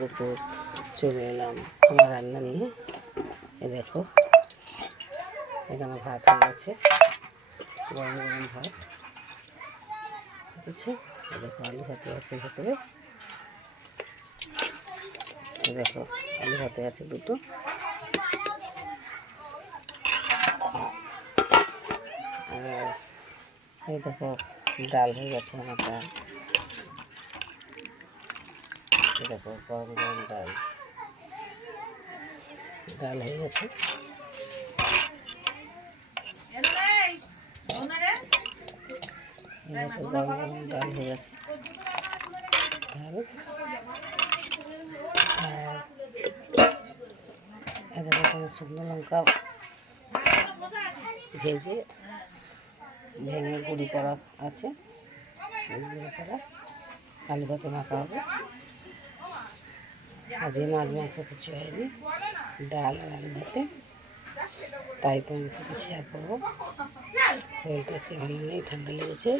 দুপুর চলে এলাম আমার রান্না নিয়ে। এ দেখো এখানে ভাত হয়ে গেছে, গরম গরম ভাত, ঠিক আছে। এ দেখো আলু ভাতে আছে ভেতরে, এ দেখো আলু ভাতে আছে দুটো। আর এই দেখো ডাল হয়ে গেছে আমার ডাল, এ দেখো গরম গরম ডাল হয়ে গেছে। দেখো গরম গরম ডাল হয়ে গেছে, ডাল। আর এদের এখানে শুকনো লঙ্কা ভেঙে গুঁড়ি করা আছে, গুঁড়ি করা আলু ভাতে মাখা হবে। আজকে মাছ মাংস কিছু হয়নি, ডাল আর আলু ভাতে, তাই তোমাদের সাথে শেয়ার করবো। শরীরটা আজকে ভালো নেই, ঠান্ডা লেগেছে।